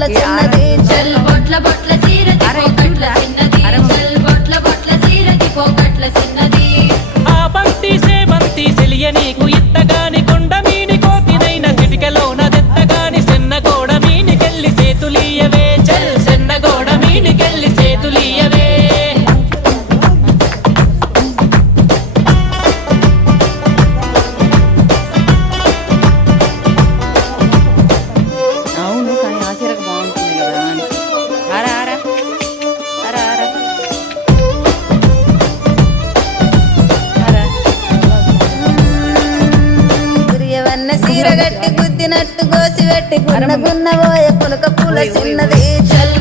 గట్ల చిన్నది చల్ బొట్ల బొట్ల సీరది పోకట్ల చిన్నది చల్ బొట్ల బొట్ల సీరది పోకట్ల చిన్నది ఆ బంతి సేమంతి సెలియ నీకు ఇత్తగాని కొండ మీని కోతినైన సిటికలోన దెత్తగాని సెన్నగోడ మీనికెళ్ళి సేతులీయవే చల్ సెన్నగోడ మీనికెళ్ళి సేతులీయవే అవును కానీ ఆ చీరకు బాగుంటుంది కదా అని ఆరా ఆరా ఆరా ఆరా ఆరా గురియవన్న సీర గట్టి గుద్దినట్టు గోసి పెట్టి గున్న గున్న పోయే పులక పూల చిన్నది చల్